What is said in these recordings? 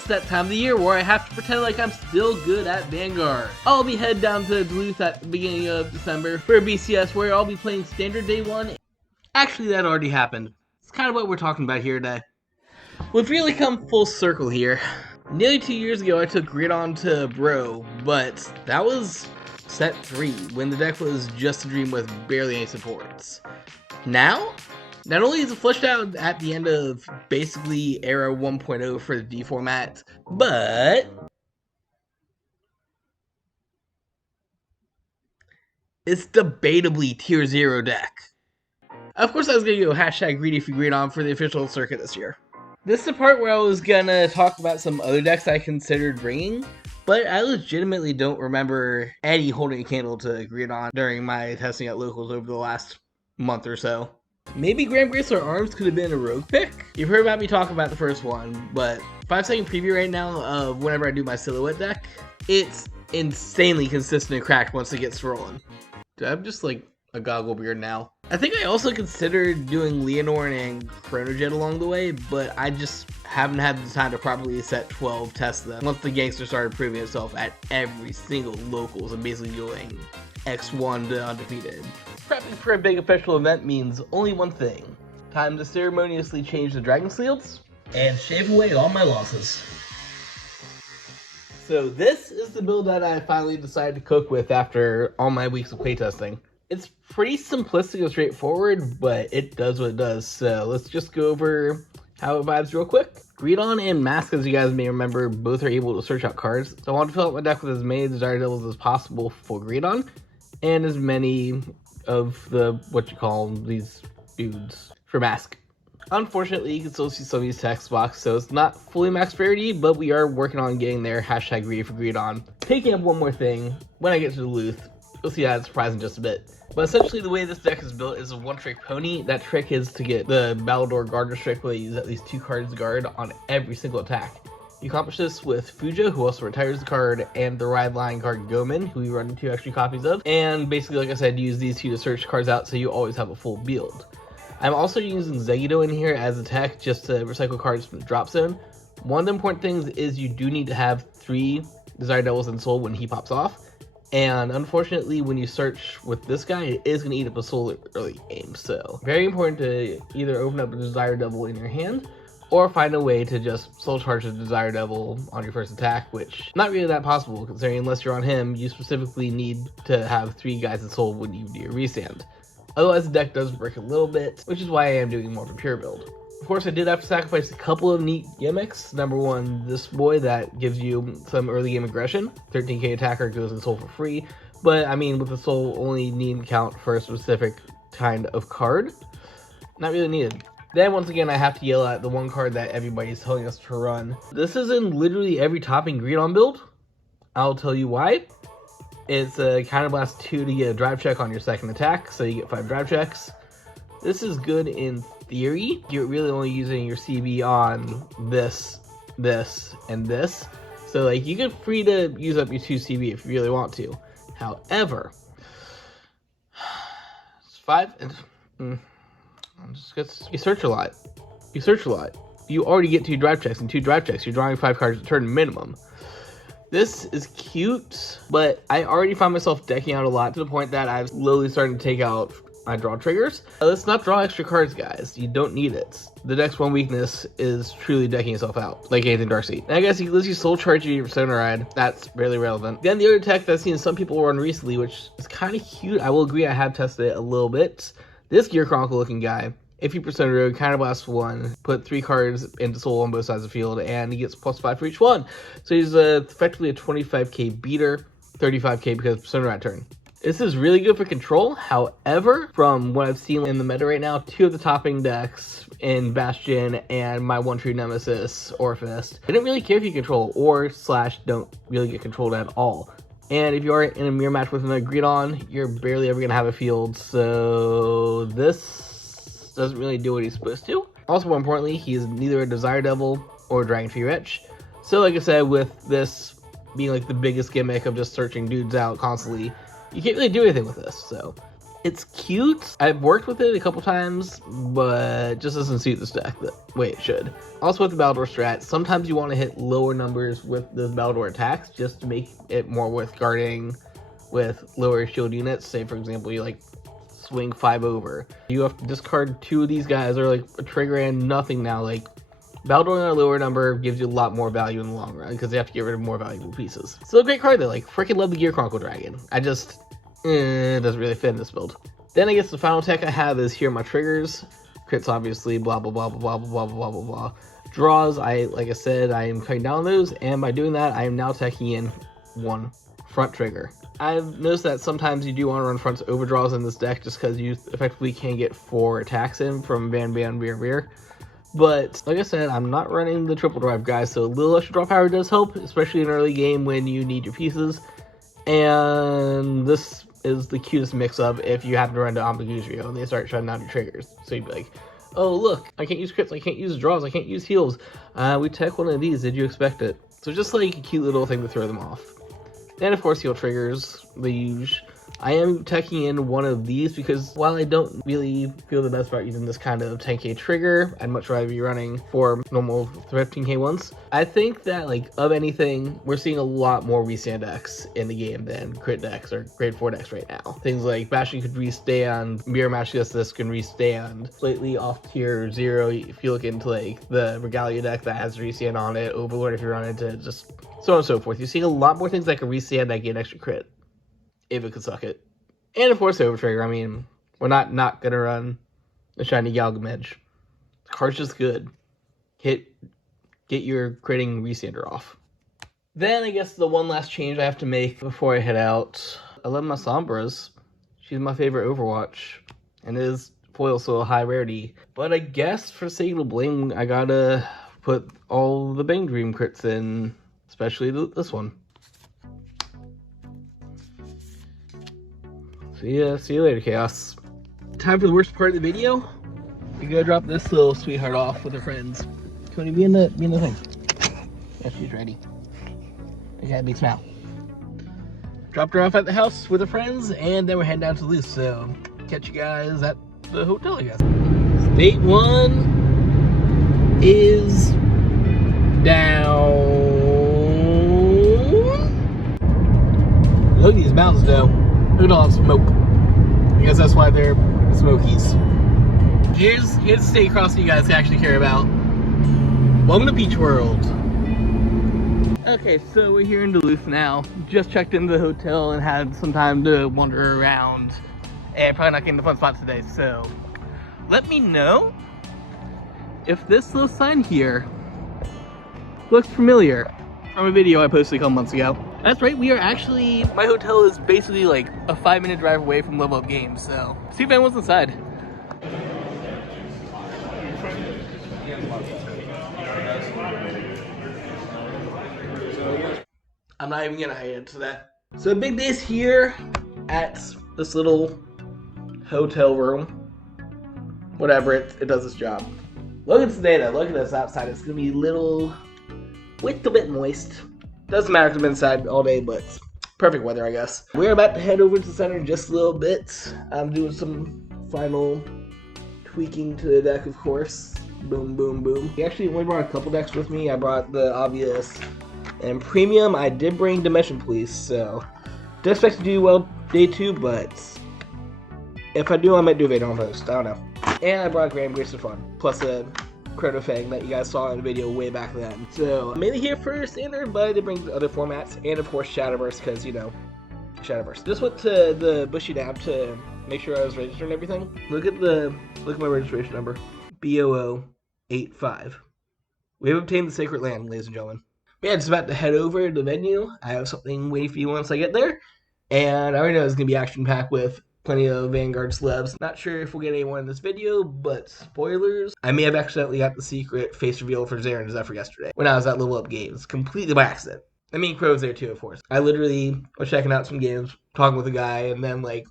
It's that time of the year where I have to pretend like I'm still good at Vanguard. I'll be headed down to Duluth at the beginning of December for BCS, where I'll be playing Standard Day 1. Actually, that already happened. It's kind of what we're talking about here today. We've really come full circle here. Nearly 2 years ago, I took Grid on to Bro, but that was set 3, when the deck was just a dream with barely any supports. Now, not only is it fleshed out at the end of basically Era 1.0 for the D format, but it's debatably Tier 0 deck. Of course, I was going to go hashtag greedy for Grid on for the official circuit this year. This is the part where I was going to talk about some other decks I considered bringing, but I legitimately don't remember Eddie holding a candle to Grid on during my testing at locals over the last month or so. Maybe Grand Bracelet Arms could have been a rogue pick. You've heard about me talk about the first one, but 5-second preview right now of whenever I do my silhouette deck, it's insanely consistent and cracked once it gets rolling. Dude, I'm just like a goggle beard now. I think I also considered doing Leonore and Chronojet along the way, but I just haven't had the time to properly set 12 test them once the gangster started proving itself at every single locals and basically doing X1 to undefeated. Prepping for a big official event means only one thing: time to ceremoniously change the Dragon Shields and shave away all my losses. So this is the build that I finally decided to cook with after all my weeks of playtesting. It's pretty simplistic and straightforward, but it does what it does. So let's just go over how it vibes real quick. Greedon and Mask, as you guys may remember, both are able to search out cards. So I want to fill out my deck with as many Desire Devils as possible for Greedon, and as many of the, what you call these dudes, for Mask. Unfortunately, you can still see some of these text box, so it's not fully max rarity, but we are working on getting there. Hashtag greedy for Greedon. Taking up one more thing, when I get to Duluth, you'll see that surprising just a bit. But essentially the way this deck is built is a one-trick pony. That trick is to get the Battledore Gardener's trick, where they use at least 2 cards guard on every single attack. You accomplish this with Fuja, who also retires the card, and the Ride Line card Gomen, who you run 2 extra copies of. And basically, like I said, use these 2 to search cards out so you always have a full build. I'm also using Zegido in here as a tech just to recycle cards from the drop zone. One of the important things is you do need to have 3 Desire Devils in Soul when he pops off. And unfortunately, when you search with this guy, it is going to eat up a soul early game. So very important to either open up a Desire Devil in your hand, or find a way to just soul charge a Desire Devil on your first attack, which not really that possible, considering unless you're on him, you specifically need to have 3 guys in soul when you do your restand. Otherwise, the deck does break a little bit, which is why I am doing more of a pure build. Of course, I did have to sacrifice a couple of neat gimmicks. Number one, this boy that gives you some early game aggression. 13k attacker goes in soul for free. But, I mean, with the soul only needing to count for a specific kind of card, not really needed. Then, once again, I have to yell at the one card that everybody's telling us to run. This is in literally every topping Greedon build. I'll tell you why. It's a Counterblast 2 to get a drive check on your second attack, so you get 5 drive checks. This is good in theory. You're really only using your CB on this, and this. So like you get free to use up your 2 CB if you really want to. However, it's 5 and you search a lot. You already get 2 drive checks, and 2 drive checks, you're drawing 5 cards a turn minimum. This is cute, but I already find myself decking out a lot to the point that I've slowly started to take out my draw triggers. Let's not draw extra cards, guys. You don't need it. The deck's one weakness is truly decking yourself out, like anything Darkseid. And I guess you can literally soul charge your Persona Ride. That's barely relevant. Then the other tech that I've seen some people run recently, which is kind of cute. I will agree, I have tested it a little bit. This Gear Chronicle looking guy. If you Persona Rogue, Counterblast 1, put 3 cards into soul on both sides of the field, and he gets +5 for each one. So he's effectively a 25k beater, 35k because Persona Ride turn. This is really good for control. However, from what I've seen in the meta right now, 2 of the topping decks in Bastion and my one true nemesis, Orphist, I didn't really care if you control or / don't really get controlled at all. And if you are in a mirror match with another Greedon, you're barely ever going to have a field. So this doesn't really do what he's supposed to. Also, more importantly, he's neither a Desire Devil or a Dragon Free Wretch. So like I said, with this being like the biggest gimmick of just searching dudes out constantly, you can't really do anything with this. So It's cute. I've worked with it a couple times, but just doesn't suit this deck the way it should. Also with the Battledore strat, sometimes you want to hit lower numbers with the Battledore attacks just to make it more worth guarding with lower shield units. Say for example, you like swing 5 over. You have to discard 2 of these guys or like a trigger and nothing now. Like Battledore on a lower number gives you a lot more value in the long run because you have to get rid of more valuable pieces. Still a great card though. Like freaking love the Gear Chronicle Dragon. It doesn't really fit in this build. Then I guess the final tech I have is here are my triggers. Crits obviously, blah blah blah blah blah blah blah blah blah. Draws, like I said, I am cutting down those, and by doing that, I am now teching in 1 front trigger. I've noticed that sometimes you do want to run fronts overdraws in this deck just because you effectively can get 4 attacks in from Van Rear. But like I said, I'm not running the triple drive guys, so a little extra draw power does help, especially in early game when you need your pieces. And this is the cutest mix-up if you happen to run to Ambiguitrio and they start shutting down your triggers. So you'd be like, oh look, I can't use crits, I can't use draws, I can't use heals. We tech one of these, did you expect it? So just like a cute little thing to throw them off. And of course heal triggers, the usual. I am teching in 1 of these because while I don't really feel the best about using this kind of 10k trigger, I'd much rather be running 4 normal 15k ones. I think that like of anything, we're seeing a lot more restand decks in the game than crit decks or grade 4 decks right now. Things like Bastion could restand, Mirror Match this can restand, slightly off tier 0 if you look into like the Regalia deck that has restand on it, Overlord if you run into just so on and so forth. You're seeing a lot more things that can restand that get extra crit. If it could suck it. And of course Overtrigger. I mean, we're not gonna run a shiny Galgamedge. The card's just good. Get your critting Resander off. Then I guess the one last change I have to make before I head out. I love my Sombras. She's my favorite Overwatch. And it is foil, so a high rarity. But I guess for sake of bling, I gotta put all the Bang Dream crits in. Especially this one. See you later, Chaos. Time for the worst part of the video. We gotta drop this little sweetheart off with her friends. Cody, be in the thing. Yeah, she's ready. Okay, beats now. Dropped her off at the house with her friends, and then we're heading down to Duluth. So catch you guys at the hotel, I guess. State 1 is down. Look at these mountains, though. Look at all the smoke. I guess that's why they're Smokies. Here's the state crossing you guys can actually care about. Welcome to Beach World. Okay, so we're here in Duluth now. Just checked into the hotel and had some time to wander around. And probably not getting the fun spots today, so let me know if this little sign here looks familiar from a video I posted a couple months ago. That's right, we are actually, my hotel is basically like a 5-minute drive away from Level Up Games, so see if anyone's inside. I'm not even gonna hide into that. So big days here at this little hotel room. Whatever, it does its job. Look at today though, look at this outside. It's gonna be a bit moist. Doesn't matter if I'm inside all day, but perfect weather, I guess. We're about to head over to the center in just a little bit. I'm doing some final tweaking to the deck, of course. Boom, boom, boom. I actually only brought a couple decks with me. I brought the obvious and premium. I did bring Dimension Police, so don't expect to do well day 2, but if I do, I might do a Vader on post. I don't know. And I brought Grand Grace of Fun, plus a Crotofang that you guys saw in the video way back then. So I'm mainly here for Standard, but I did bring other formats, and of course Shadowverse, because you know, Shadowverse. Just went to the Bushy Dab to make sure I was registered and everything. Look at my registration number, BOO85. We have obtained the Sacred Land, ladies and gentlemen. Yeah, just about to head over to the venue. I have something waiting for you once I get there, and I already know it's gonna be action packed with plenty of Vanguard celebs. Not sure if we'll get anyone in this video, but spoilers. I may have accidentally got the secret face reveal for Zaren and Zephyr yesterday when I was at Level Up Games, completely by accident. I mean, Crow was there too, of course. I literally was checking out some games, talking with a guy, and then like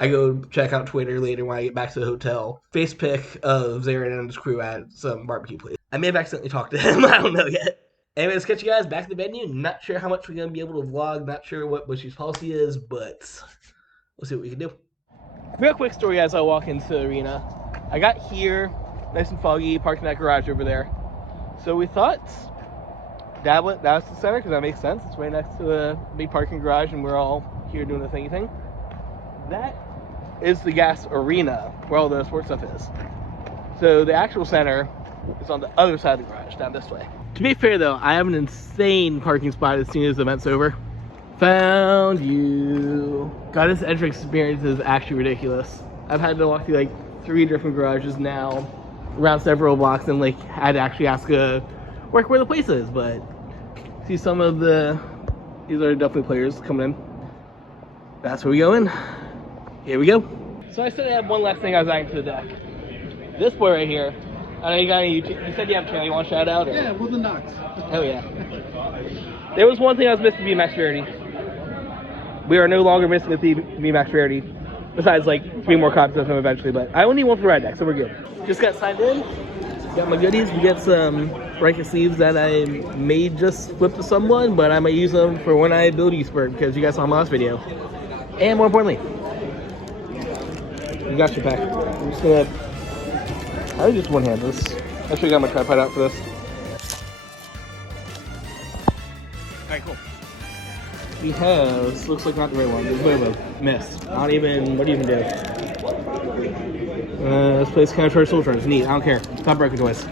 I go check out Twitter later when I get back to the hotel. Face pic of Zaren and his crew at some barbecue place. I may have accidentally talked to him. I don't know yet. Anyways, catch you guys back at the venue. Not sure how much we're gonna be able to vlog. Not sure what Bushy's policy is, but we'll see what we can do. Real quick story as I walk into the arena. I got here, nice and foggy, parked in that garage over there. So we thought that was the center, because that makes sense. It's right next to the big parking garage, and we're all here doing the thingy thing. That is the gas arena, where all the sports stuff is. So the actual center is on the other side of the garage, down this way. To be fair though, I have an insane parking spot as soon as the event's over. Found you. God, this entrance experience is actually ridiculous. I've had to walk through like 3 different garages now, around several blocks, and like had to actually ask a work where the place is, but see some of these are definitely players coming in. That's where we go in. Here we go. So I said I had one last thing I was adding to the deck. This boy right here. I know you got any YouTube. You said you have a channel you want to shout out? Or? Yeah, well the Knox. Hell yeah. There was one thing I was missing, BMX Rarity. We are no longer missing a BMX Rarity. Besides like 3 more copies of him eventually, but I only need one for Ride Deck, so we're good. Just got signed in. Got my goodies. We got some Riker sleeves that I may just flip to someone, but I might use them for when I build Eastburg, because you guys saw my last video. And more importantly, you got your pack. I'm just gonna. I just one-hand this. I should have got my tripod out for this. Alright, cool. We have, this looks like not the right one. There's a bit of a miss. What do you even do? This place kind of charges soul charge. Neat, I don't care. Stop breaking toys.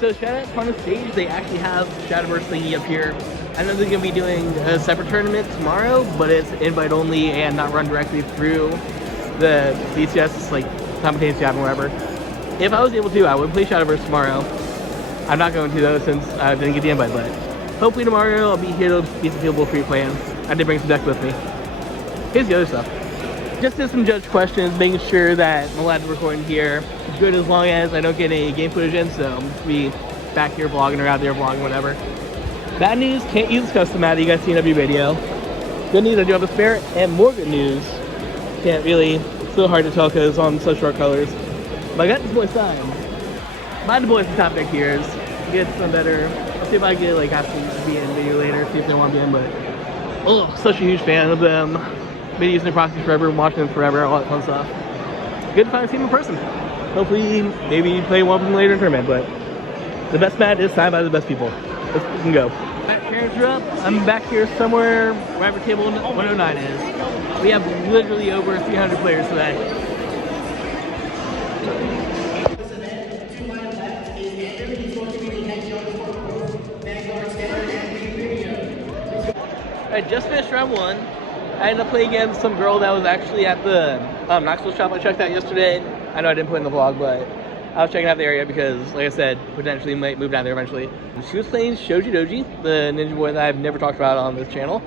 So shout out on the stage, they actually have Shadowverse thingy up here. I know they're going to be doing a separate tournament tomorrow, but it's invite only and not run directly through the BCS, it's like simultaneous jab or whatever. If I was able to, I would play Shadowverse tomorrow. I'm not going to though since I didn't get the invite, but hopefully tomorrow I'll be here to be some people free playing. I did bring some deck with me. Here's the other stuff. Just did some judge questions, making sure that my lab recording here is good as long as I don't get any game footage in, so I'm just be back here vlogging or out there vlogging, whatever. Bad news, can't use custom mat, you guys seen every video. Good news, I do have a spare, and more good news, can't really, it's so hard to tell because it's on such short colors. But I got this boy signed. Mind the boys the top deck here is get some better. I'll see if I get like have to be in video later, see if they want to be in, but oh, such a huge fan of them. Been using their proxies forever, watching them forever, all that fun stuff. Good to finally see them in person. Hopefully, maybe play one of them later in tournament, but the best mat is signed by the best people. Let's fucking go. Parents are up. I'm back here somewhere, wherever table 109 is. We have literally over 300 players today. I just finished round 1. I ended up playing against some girl that was actually at the Knoxville shop. I checked out yesterday. I know I didn't put in the vlog, but I was checking out the area because, like I said, potentially might move down there eventually. She was playing Shoji Doji, the ninja boy that I've never talked about on this channel.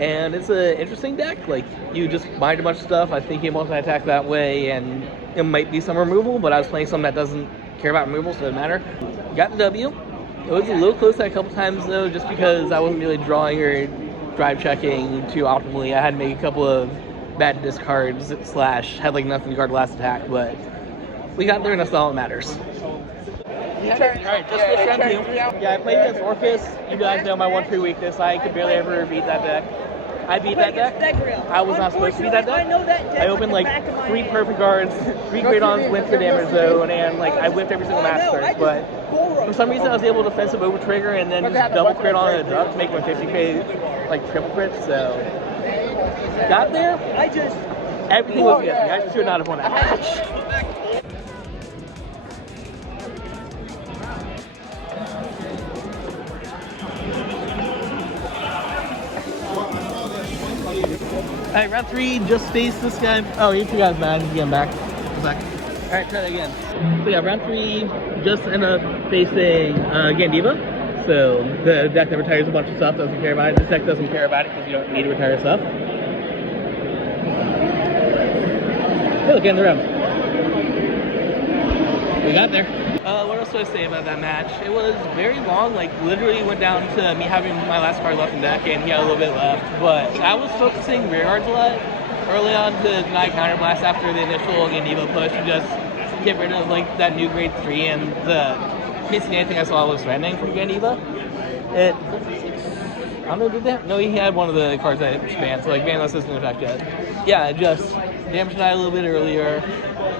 And it's an interesting deck. Like, you just bind a bunch of stuff. I think you multi-attack that way, and it might be some removal, but I was playing something that doesn't care about removal, so it doesn't matter. Got the W. It was a little close a couple times, though, just because I wasn't really drawing or drive checking too optimally. I had to make a couple of bad discards / had like nothing to guard the last attack, but we got there and that's all that matters. Alright, just finished round 2. Yeah, I played against Orpheus. You guys know my 1-3 weakness. I could barely ever beat that deck. I beat that deck. I was not supposed to beat that deck. I opened like 3 perfect guards, 3 Great-Ons, went to damage zone, and like I whipped every single match first, but for some reason I was able to defensive over trigger and then just double crit on a duck to make my 50k like triple crit, so got there. Everything was against me. I should not have won that match. Alright, round 3, just face this guy. Oh, you 2 guys mad. He's getting back. Alright, try that again. So yeah, round 3, just end up facing Gandiva. So the deck that retires a bunch of stuff doesn't care about it. This deck doesn't care about it because you don't need to retire stuff. Hey, look, end the round. We got there. What else do I say about that match? It was very long, like literally went down to me having my last card left in deck and he had a little bit left. But I was focusing rear guards a lot early on to deny counterblast after the initial Gandiva push and just get rid of like that new grade 3 and the basically anything I saw was threatening from Gandiva. I don't know, did that? No, he had one of the cards that expand, so like Vanless isn't in effect yet. Yeah, just damage denied a little bit earlier.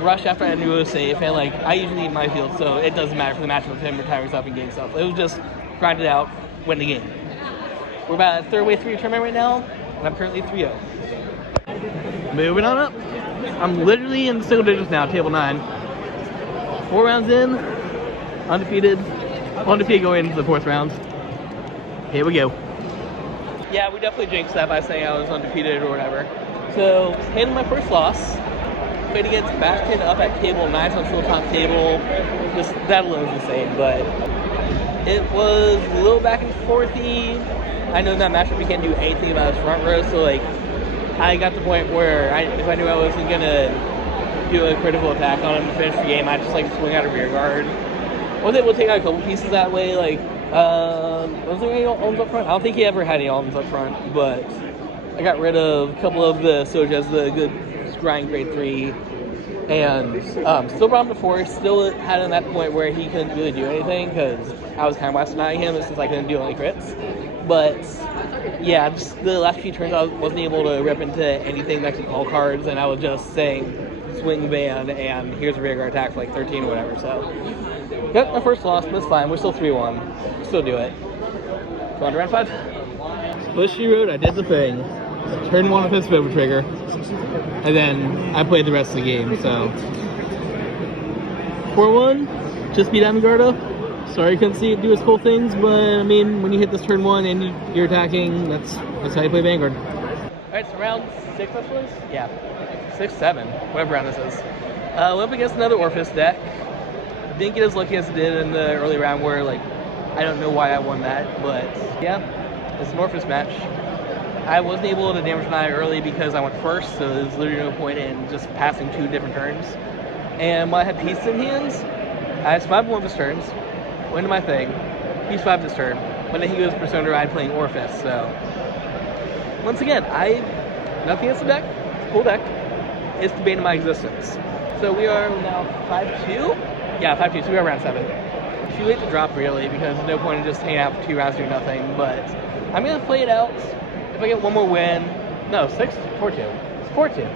Rush after I knew it was safe, and like I usually eat my field, so it doesn't matter for the matchup of him retiring stuff and getting stuff. It was just grind it out, win the game. We're about at third way through your tournament right now, and I'm currently 3-0. Moving on up. I'm literally in single digits now, table 9. 4 rounds in, undefeated. Undefeated going into the 4th round. Here we go. Yeah, we definitely jinxed that by saying I was undefeated or whatever. So, handled my first loss. Played against Bastion up at table 9, so I'm still top table. Just that alone is insane, but it was a little back and forthy. I know in that matchup we can't do anything about his front row, so like I got to the point where if I knew I wasn't gonna do a critical attack on him to finish the game, I'd just like swing out a rear guard. I was able to take out a couple pieces that way, like was there any alms up front? I don't think he ever had any alms up front, but I got rid of a couple of the Sojas, the good grind grade 3, and still brought him to 4. Still had him at that point where he couldn't really do anything because I was kind of west denying him since I couldn't do any crits. But yeah, just the last few turns I wasn't able to rip into anything that could call cards, and I was just saying swing ban and here's a rear guard attack for like 13 or whatever. So got my first loss, but it's fine. We're still 3-1. Still do it. Go on to round 5. Bushy Road, I did the thing. Turn 1 with his Over trigger, and then I played the rest of the game, so 4-1, just beat Amigardo. Sorry you couldn't see it do its cool things, but I mean, when you hit this turn 1 and you're attacking, that's how you play Vanguard. Alright, so round 6 this was? Yeah, 6, 7, whatever round this is. Went up against another Orphis deck. Didn't get as lucky as it did in the early round where, like, I don't know why I won that, but yeah, it's an Orphis match. I wasn't able to damage deny early because I went first, so there's literally no point in just passing 2 different turns. And when I had pieces in hands, I survived one of his turns, went to my thing, he survived his turn, but then he goes Persona Ride playing Orphis, so. Once again, nothing against the deck, it's a cool deck, it's the bane of my existence. So we are now 5-2? Yeah, 5-2, so we are round 7. Too late to drop really, because there's no point in just hanging out for 2 rounds doing nothing, but I'm gonna play it out. If I get one more win, no, 4-2. It's 4-2.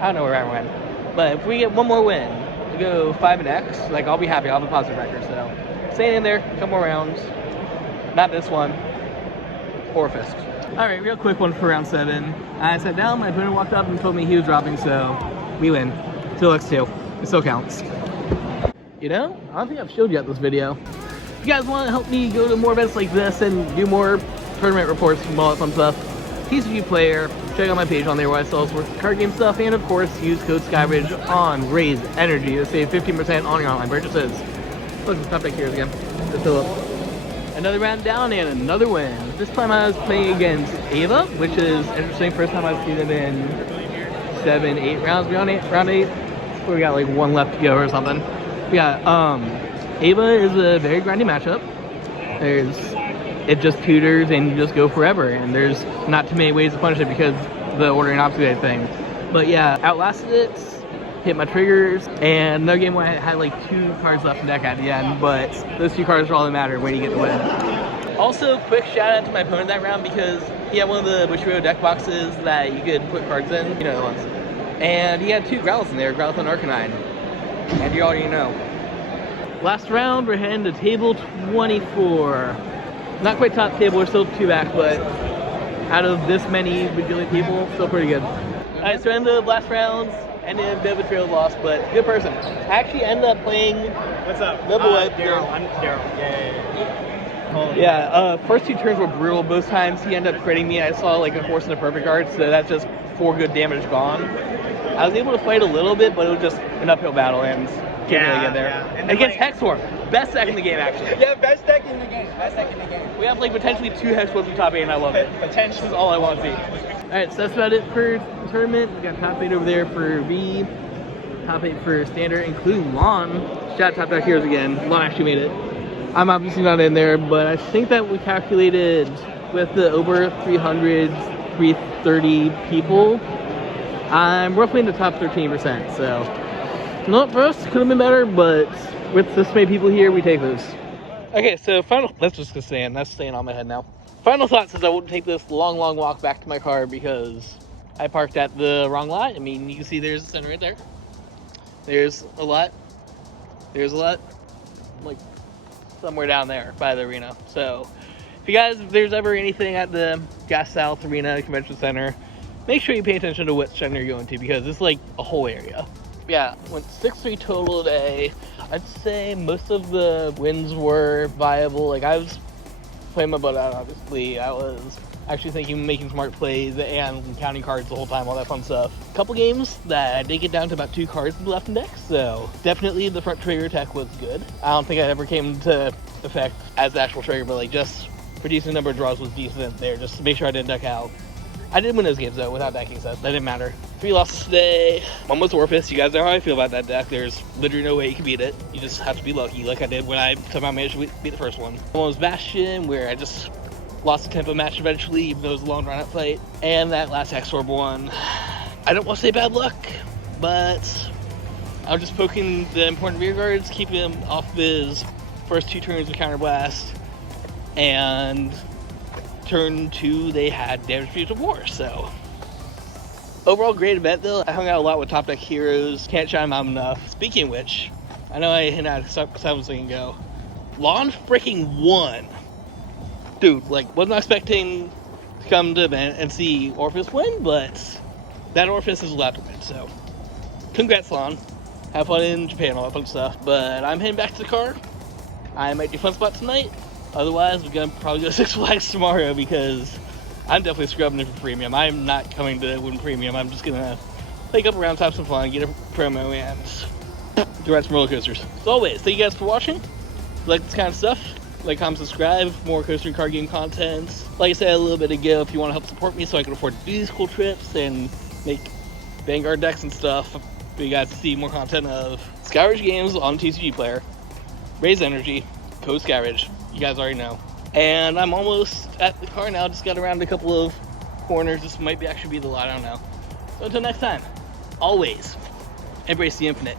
I don't know where I went. But if we get one more win, we go 5-X, like I'll be happy. I'll have a positive record. So staying in there, a couple more rounds. Not this one. Orphis. Alright, real quick one for round 7. I sat down, my opponent walked up and told me he was dropping, so we win. 2x2. It still counts. You know, I don't think I've showed you yet this video. If you guys want to help me go to more events like this and do more tournament reports and all that fun stuff, TCG Player, check out my page on there where I sell card game stuff, and of course use code SKYBRIDGE on Raise Energy to save 15% on your online purchases. Look, the top deck here again. Just fill up. Another round down and another win. This time I was playing against Ava, which is interesting. First time I've seen him in 7, 8 rounds. We're on round 8. We got like 1 left to go or something. Yeah, Ava is a very grindy matchup. It just tutors and you just go forever, and there's not too many ways to punish it because the ordering obfuscate thing. But yeah, outlasted it, hit my triggers, and another game where I had like 2 cards left in deck at the end, but those 2 cards are all that matter when you get the win. Also, quick shout out to my opponent that round because he had one of the Bushiroad deck boxes that you could put cards in, you know the ones. And he had 2 Growlithe in there, Growlithe and Arcanine, and you already know. Last round, we're heading to table 24. Not quite top table, we're still 2 back, but out of this many bajillion people, still pretty good. Alright, so end of last rounds, ended in a bit of a trail loss, but good person. I actually ended up playing... What's up? Daryl. I'm Daryl. Yeah, first 2 turns were brutal. Both times he ended up critting me. I saw like a horse and a perfect guard, so that's just 4 good damage gone. I was able to fight a little bit, but it was just an uphill battle and can't really get there. Yeah. And against like, Hexorm, best deck in the game actually. Yeah, best deck in the game. Best deck in the game. We have like potentially 2 Hexorms in top 8 and I love it. Potentially. This is all I want to see. Alright, so that's about it for the tournament. We got top 8 over there for V, top 8 for standard, including Lon. Shout out Top Deck Heroes again. Lon actually made it. I'm obviously not in there, but I think that we calculated with the over 300, 330 people, I'm roughly in the top 13%. So, not for us, could have been better, but with this many people here, we take those. Okay, so that's just gonna stay in. That's staying on my head now. Final thoughts is I won't take this long walk back to my car because I parked at the wrong lot. I mean, you can see there's the center right there. There's a lot. There's a lot. Like, somewhere down there by the arena. So if there's ever anything at the Gas South Arena Convention Center, make sure you pay attention to what center you're going to because it's like a whole area. Yeah, went 6-3 total today. I'd say most of the wins were viable. Like, I was playing my butt out, obviously. I was actually thinking, making smart plays and counting cards the whole time, all that fun stuff. A couple games that I did get down to about 2 cards left in deck, so definitely the front trigger attack was good. I don't think I ever came to effect as the actual trigger, but like just for decent number of draws was decent there, just to make sure I didn't deck out. I did win those games though, without decking sets. That didn't matter. 3 losses today. One was Orphis. You guys know how I feel about that deck. There's literally no way you can beat it. You just have to be lucky, like I did when I somehow managed to beat the first one. One was Bastion, where I just lost the tempo match eventually, even though it was a long run-out fight. And that last X-Orb one, I don't want to say bad luck, but I was just poking the important rear guards, keeping him off his first 2 turns of Counterblast, and turn 2 they had Damage Fusion War, so. Overall great event though. I hung out a lot with Top Deck Heroes, can't shout them out enough. Speaking of which, I know I hinted at 7 seconds ago, Lon freaking won. Dude, like, wasn't expecting to come to the event and see Orphis win, but that Orphis is allowed to win, so congrats, Lon. Have fun in Japan, all that fun stuff, but I'm heading back to the car. I might do Fun Spot tonight. Otherwise, we're gonna probably go to Six Flags tomorrow because I'm definitely scrubbing it for premium. I'm not coming to win premium. I'm just gonna play a couple rounds, have some fun, get a promo, and do ride some roller coasters. As always, thank you guys for watching. If you like this kind of stuff, like, comment, subscribe for more coaster and card game content. Like I said a little bit ago, if you want to help support me so I can afford to do these cool trips and make Vanguard decks and stuff for you guys to see more content of Skyridge games on TCG Player, Raise Energy, Code Skyridge, you guys already know. And I'm almost at the car now, just got around a couple of corners. This might actually be the lot, I don't know. So until next time, always embrace the infinite.